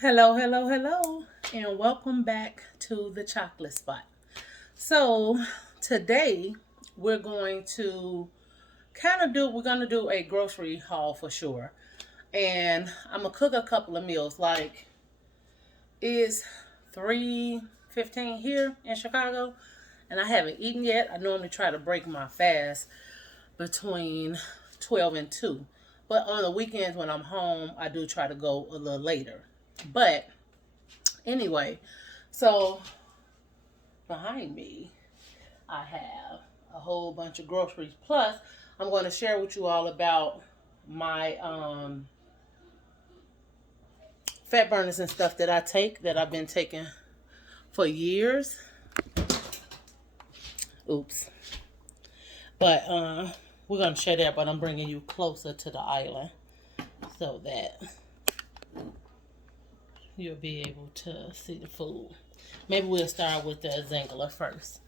Hello, hello, hello, and welcome back to the chocolate spot. So, today we're going to we're going to do a grocery haul for sure. And I'm going to cook a couple of meals. Like, it's 3:15 here in Chicago, and I haven't eaten yet. I normally try to break my fast between 12 and 2. But on the weekends when I'm home, I do try to go a little later. But anyway, so behind me, I have a whole bunch of groceries. Plus, I'm going to share with you all about my fat burners and stuff that I take that I've been taking for years. Oops. But we're going to share that, but I'm bringing you closer to the island so that you'll be able to see the food. Maybe we'll start with the Zingler first.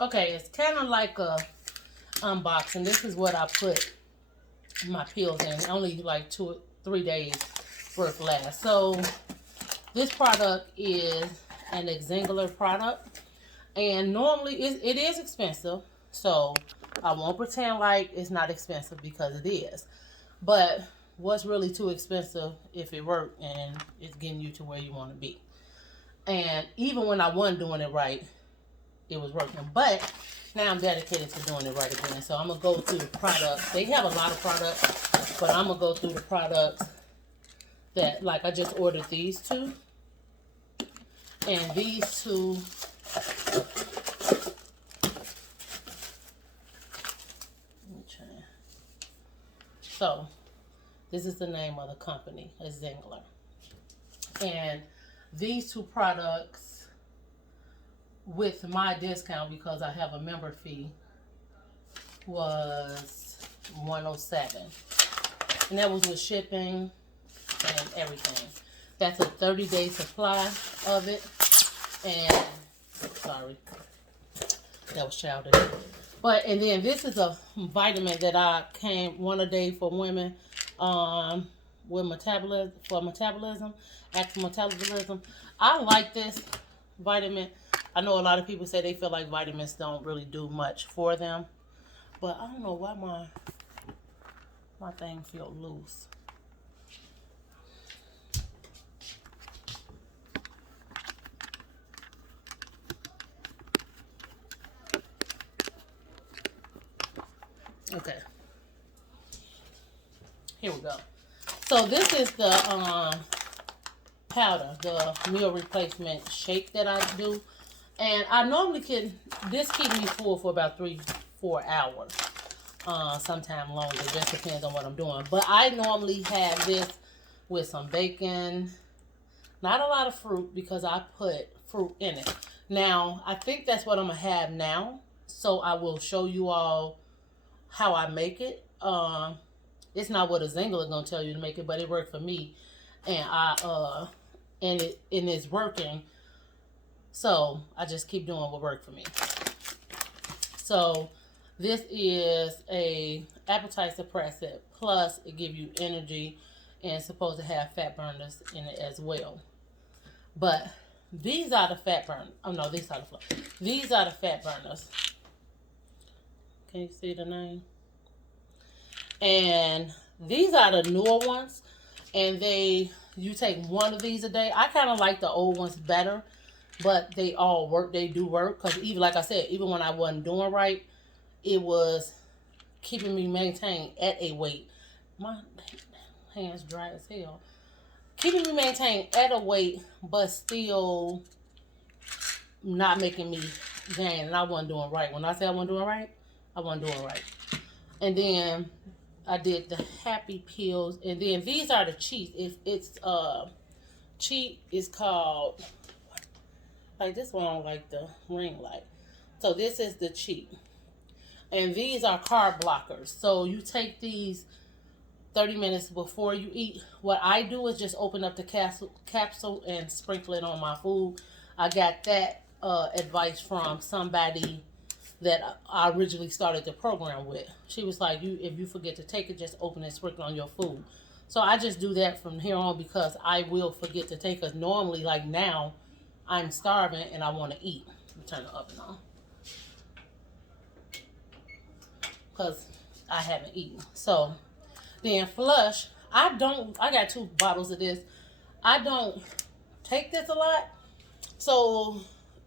Okay, it's kind of like a unboxing. This is what I put my pills in. Only like 2 or 3 days worth last. So this product is an Zingler product, and normally it is expensive. So I won't pretend like it's not expensive because it is. But what's really too expensive if it worked and it's getting you to where you want to be? And even when I wasn't doing it right, it was working. But now I'm dedicated to doing it right again. So I'm going to go through the products. They have a lot of products, but I'm going to go through the products that, like, I just ordered these two. And these two, so this is the name of the company, a Zingler. And these two products, with my discount, because I have a member fee, was 107, and that was with shipping and everything. That's a 30-day supply of it. And sorry, that was childish. But and then this is a vitamin that I came one a day for women, with metabolism, active metabolism. I like this vitamin. I know a lot of people say they feel like vitamins don't really do much for them, but I don't know why my thing feels loose. Okay, here we go. So this is the powder, the meal replacement shake that I do. And I normally this keeps me full for about 3-4 hours. Sometime longer, just depends on what I'm doing. But I normally have this with some bacon, not a lot of fruit because I put fruit in it. Now, I think that's what I'm going to have now. So I will show you all how I make it. It's not what a Zingler is going to tell you to make it, but it worked for me. And it's working. So I just keep doing what worked for me. So this is a appetite suppressant, plus it gives you energy, and it's supposed to have fat burners in it as well. But these are the fat burners. Oh no, these are the fat burners. Can you see the name? And these are the newer ones, and you take one of these a day. I kind of like the old ones better, but they all work. They do work, because even like I said, even when I wasn't doing right, it was keeping me maintained at a weight. My hands dry as hell. Keeping me maintained at a weight, but still not making me gain. And I wasn't doing right. When I say I wasn't doing right, I wasn't doing right. And then I did the happy pills. And then these are the cheats. It's cheat is called, like this one, like the ring light. So this is the cheat. And these are carb blockers. So you take these 30 minutes before you eat. What I do is just open up the capsule and sprinkle it on my food. I got that advice from somebody that I originally started the program with. She was like, if you forget to take it, just open and sprinkle on your food. So I just do that from here on because I will forget to take it. Normally, like now, I'm starving and I want to eat. Let me turn the oven on. Because I haven't eaten. So then flush, I got 2 bottles of this. I don't take this a lot. So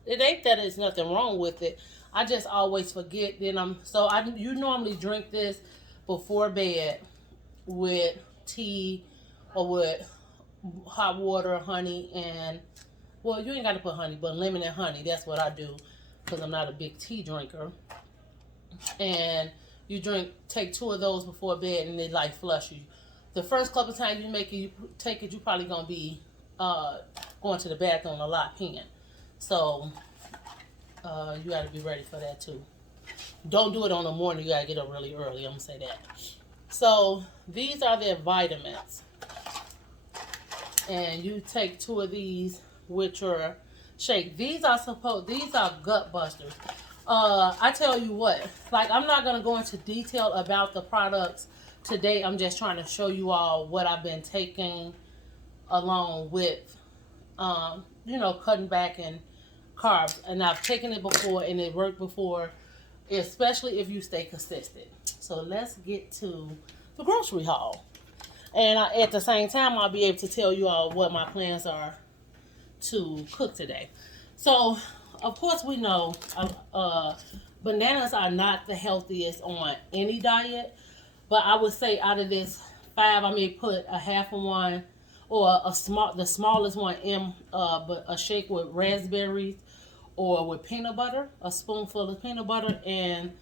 it ain't that there's nothing wrong with it. I just always forget. You normally drink this before bed with tea or with hot water, honey, and, well, you ain't got to put honey, but lemon and honey. That's what I do because I'm not a big tea drinker. And you take 2 of those before bed and they like flush you. The first couple times you take it, you probably going to be going to the bathroom a lot peeing. So you got to be ready for that too. Don't do it on the morning. You got to get up really early. I'm going to say that. So these are their vitamins. And you take 2 of these with your shake. These are gut busters. I tell you what, like, I'm not going to go into detail about the products today. I'm just trying to show you all what I've been taking along with, cutting back and carbs. And I've taken it before and it worked before, especially if you stay consistent. So let's get to the grocery haul. And at the same time, I'll be able to tell you all what my plans are to cook today. So, of course, we know bananas are not the healthiest on any diet. But I would say out of this 5, I may put a half of one or the smallest one in but a shake with raspberries or with peanut butter, a spoonful of peanut butter. And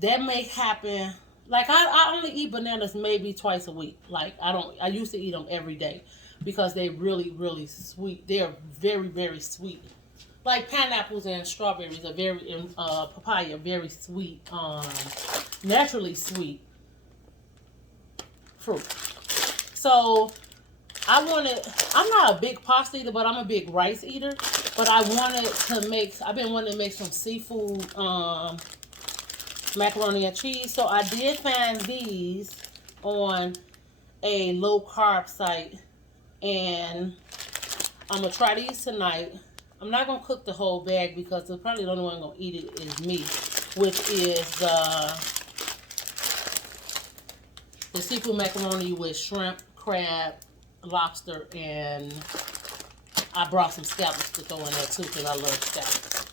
that may happen. Like, I only eat bananas maybe twice a week. Like, I used to eat them every day because they're really, really sweet. They're very, very sweet. Like pineapples and strawberries are papaya, very sweet, naturally sweet fruit. So I'm not a big pasta eater, but I'm a big rice eater. But I've been wanting to make some seafood, macaroni and cheese. So I did find these on a low carb site, and I'm gonna try these tonight. I'm not gonna cook the whole bag because probably the only one gonna eat it is me, which is the seafood macaroni with shrimp, crab, lobster, and I brought some scallions to throw in there too because I love scallions.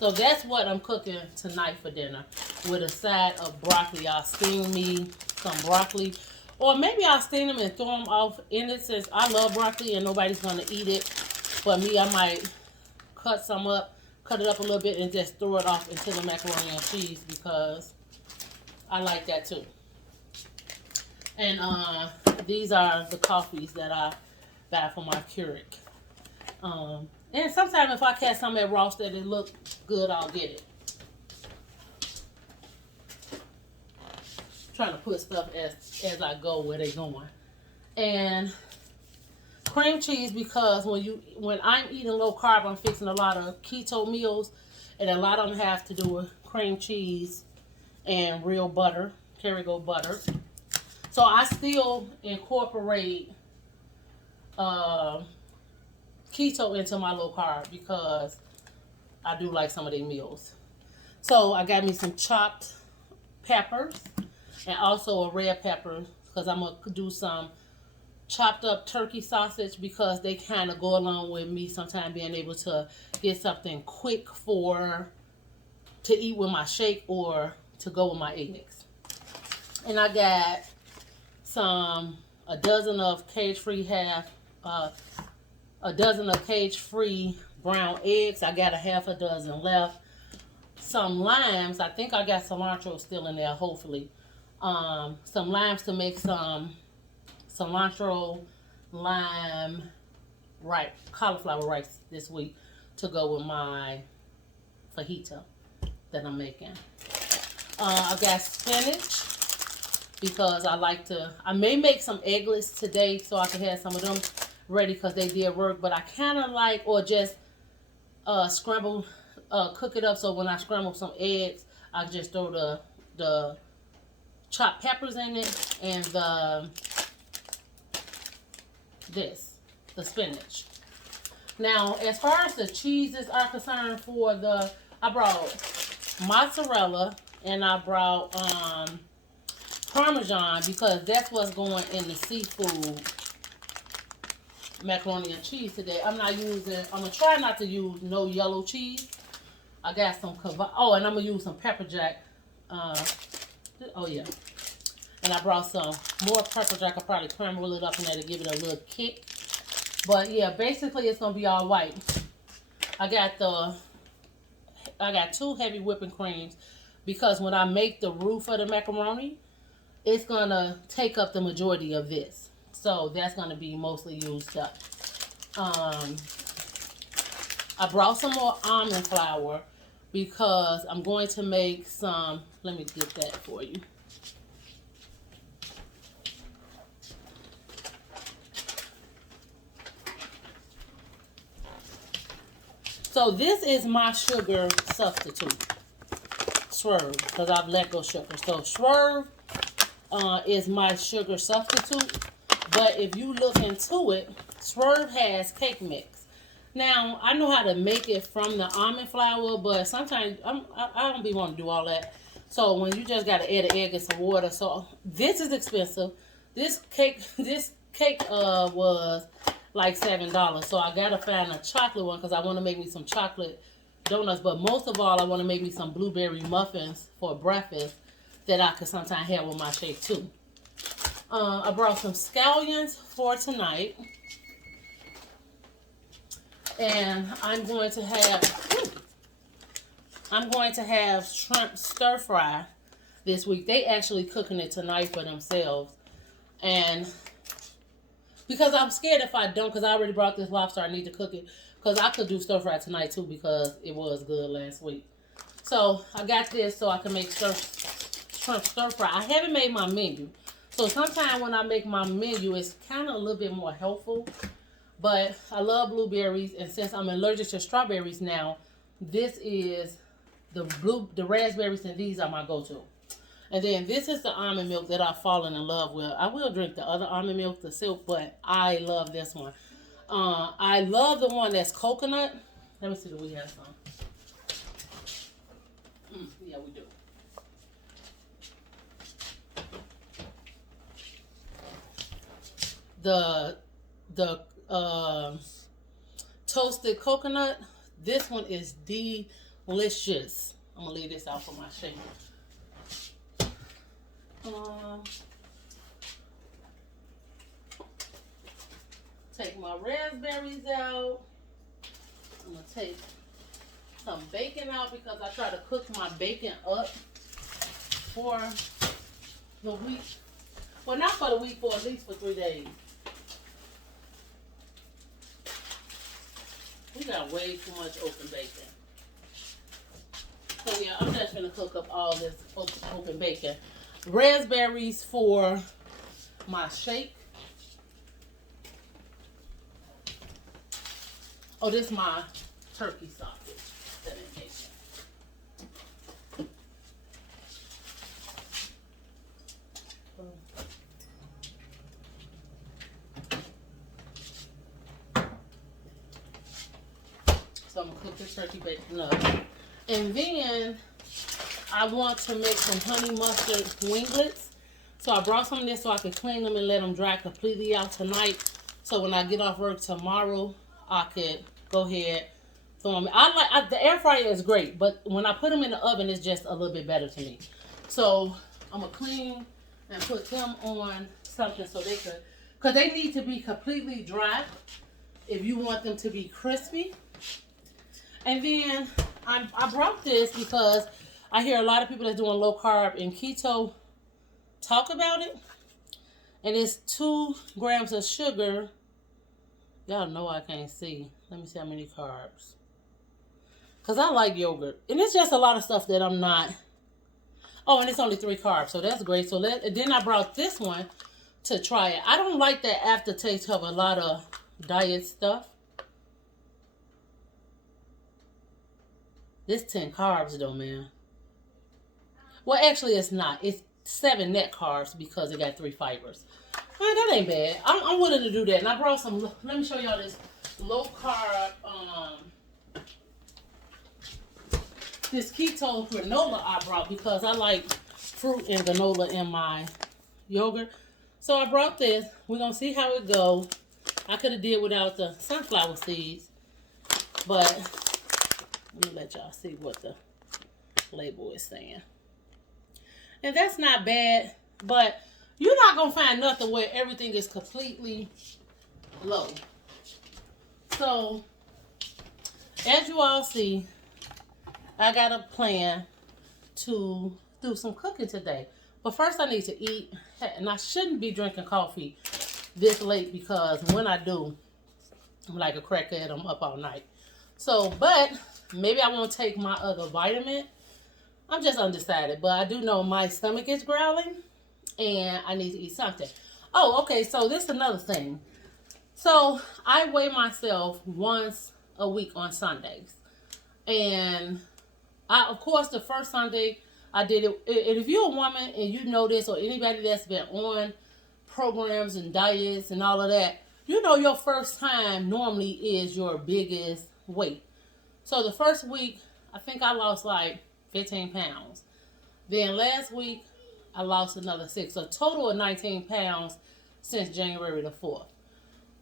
So that's what I'm cooking tonight for dinner, with a side of broccoli. I'll steam me some broccoli, or maybe I'll steam them and throw them off in it, since I love broccoli and nobody's gonna eat it. But me, I might cut it up a little bit and just throw it off into the macaroni and cheese because I like that too. And these are the coffees that I buy for my Keurig. And sometimes if I catch some at Ross that it look good, I'll get it. Trying to put stuff as I go where they going. And cream cheese, because when I'm eating low carb, I'm fixing a lot of keto meals, and a lot of them have to do with cream cheese and real butter, Kerrygold butter. So I still incorporate keto into my low carb because I do like some of their meals. So I got me some chopped peppers and also a red pepper because I'm going to do some chopped up turkey sausage because they kind of go along with me sometimes being able to get something quick to eat with my shake or to go with my eggs. And I got a dozen of cage-free brown eggs. I got a half a dozen left. Some limes. I think I got cilantro still in there, hopefully. Some limes to make some cilantro, lime, cauliflower rice this week to go with my fajita that I'm making. I got spinach because I may make some eggless today so I can have some of them ready because they did work, but I kind of like, or just cook it up so when I scramble some eggs, I just throw the chopped peppers in it and the spinach. Now, as far as the cheeses are concerned, I brought mozzarella and I brought Parmesan because that's what's going in the seafood macaroni and cheese today. I'm gonna try not to use no yellow cheese. I got some and I'm gonna use some pepper jack. Oh yeah. And I brought some more pepper jack. I'll probably caramel it up in there to give it a little kick. But yeah, basically it's gonna be all white. I got 2 heavy whipping creams because when I make the roux of the macaroni, it's gonna take up the majority of this. So that's gonna be mostly used up. I brought some more almond flour because I'm going to make some. Let me get that for you. So this is my sugar substitute, Swerve, because I've let go sugar. So Swerve is my sugar substitute. But if you look into it, Swerve has cake mix. Now, I know how to make it from the almond flour, but sometimes I don't be wanting to do all that. So when you just got to add an egg and some water. So this is expensive. This cake was like $7. So I got to find a chocolate one because I want to make me some chocolate donuts. But most of all, I want to make me some blueberry muffins for breakfast that I could sometimes have with my shake too. I brought some scallions for tonight. And I'm going to have shrimp stir fry this week. They actually cooking it tonight for themselves. And because I'm scared if I don't, because I already brought this lobster, I need to cook it. Because I could do stir fry tonight too because it was good last week. So I got this so I can make shrimp stir fry. I haven't made my menu. So sometimes when I make my menu, it's kind of a little bit more helpful. But I love blueberries, and since I'm allergic to strawberries now, this is the raspberries, and these are my go-to. And then this is the almond milk that I've fallen in love with. I will drink the other almond milk, the silk, but I love this one. I love the one that's coconut. Let me see if we have some. Yeah, we do. The toasted coconut. This one is delicious. I'm gonna leave this out for my shake. Take my raspberries out. I'm gonna take some bacon out because I try to cook my bacon up for the week. Well, not for the week, for at least for 3 days. We got way too much open bacon. So yeah, I'm just gonna cook up all this open bacon. Raspberries for my shake. Oh, this is my turkey sausage that I'm making. So I'm gonna cook this turkey bacon up. And then I want to make some honey mustard winglets. So I brought some of this so I can clean them and let them dry completely out tonight. So when I get off work tomorrow, I could go ahead, throw them. The air fryer is great, but when I put them in the oven, it's just a little bit better to me. So I'm gonna clean and put them on something so they could, because they need to be completely dry if you want them to be crispy. And then I brought this because I hear a lot of people that's doing low carb and keto talk about it. And it's 2 grams of sugar. Y'all know I can't see. Let me see how many carbs. Because I like yogurt. And it's just a lot of stuff that I'm not. Oh, and it's only 3 carbs. So that's great. So then I brought this one to try it. I don't like that aftertaste of a lot of diet stuff. This 10 carbs though, man. Well, actually it's not. It's 7 net carbs because it got 3 fibers. Man, that ain't bad. I'm willing to do that. And I brought some, let me show y'all this low carb, this keto granola I brought because I like fruit and granola in my yogurt. So I brought this. We're going to see how it goes. I could have did without the sunflower seeds. But let me let y'all see what the label is saying. And that's not bad. But you're not going to find nothing where everything is completely low. So, as you all see, I got a plan to do some cooking today. But first I need to eat. And I shouldn't be drinking coffee this late because when I do, I'm like a crackhead. I'm up all night. So, but maybe I won't take my other vitamin. I'm just undecided. But I do know my stomach is growling. And I need to eat something. Oh, okay. So this is another thing. So I weigh myself once a week on Sundays. And of course, the first Sunday I did it. And if you're a woman and you know this, or anybody that's been on programs and diets and all of that, you know your first time normally is your biggest weight. So the first week, I think I lost like 15 pounds. Then last week, I lost another 6. So a total of 19 pounds since January the 4th.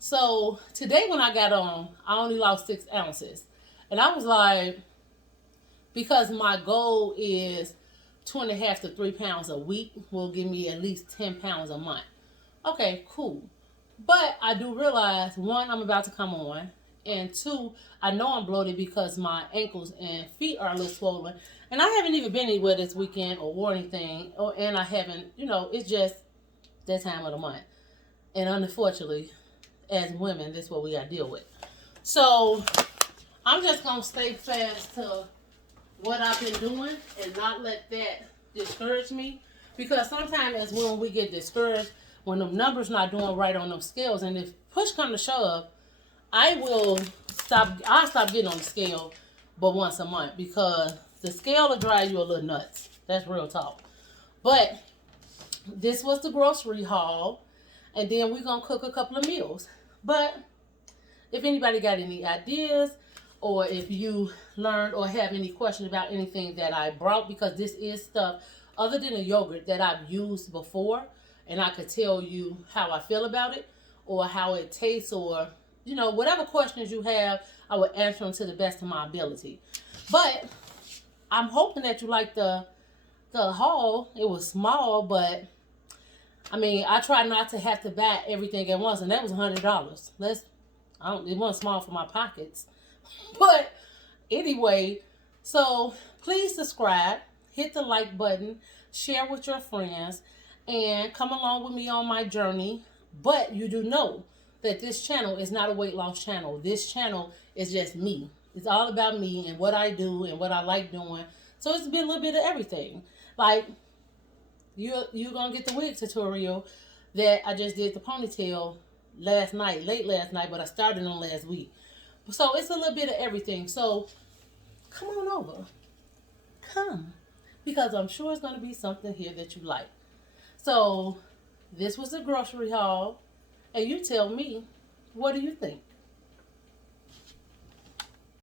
So today when I got on, I only lost 6 ounces. And I was like, because my goal is 2.5 to 3 pounds a week will give me at least 10 pounds a month. Okay, cool. But I do realize, 1, I'm about to come on. And 2, I know I'm bloated because my ankles and feet are a little swollen. And I haven't even been anywhere this weekend or wore anything. And I haven't, it's just that time of the month. And unfortunately, as women, that's what we got to deal with. So, I'm just going to stay fast to what I've been doing and not let that discourage me. Because sometimes as when we get discouraged, when the numbers not doing right on those scales, and if push come to shove, I'll stop getting on the scale but once a month because the scale will drive you a little nuts. That's real talk. But this was the grocery haul, and then we're going to cook a couple of meals. But if anybody got any ideas, or if you learned or have any questions about anything that I brought, because this is stuff other than the yogurt that I've used before, and I could tell you how I feel about it, or how it tastes, or whatever questions you have, I will answer them to the best of my ability. But I'm hoping that you like the haul. It was small, but I try not to have to buy everything at once, and that was $100. It wasn't small for my pockets. But anyway, so please subscribe, hit the like button, share with your friends, and come along with me on my journey. But you do know that this channel is not a weight loss channel. This channel is just me. It's all about me and what I do and what I like doing. So it's been a little bit of everything. Like, you're going to get the wig tutorial that I just did the ponytail late last night, but I started on last week. So it's a little bit of everything. So come on over. Come. Because I'm sure it's going to be something here that you like. So this was a grocery haul. And you tell me, what do you think?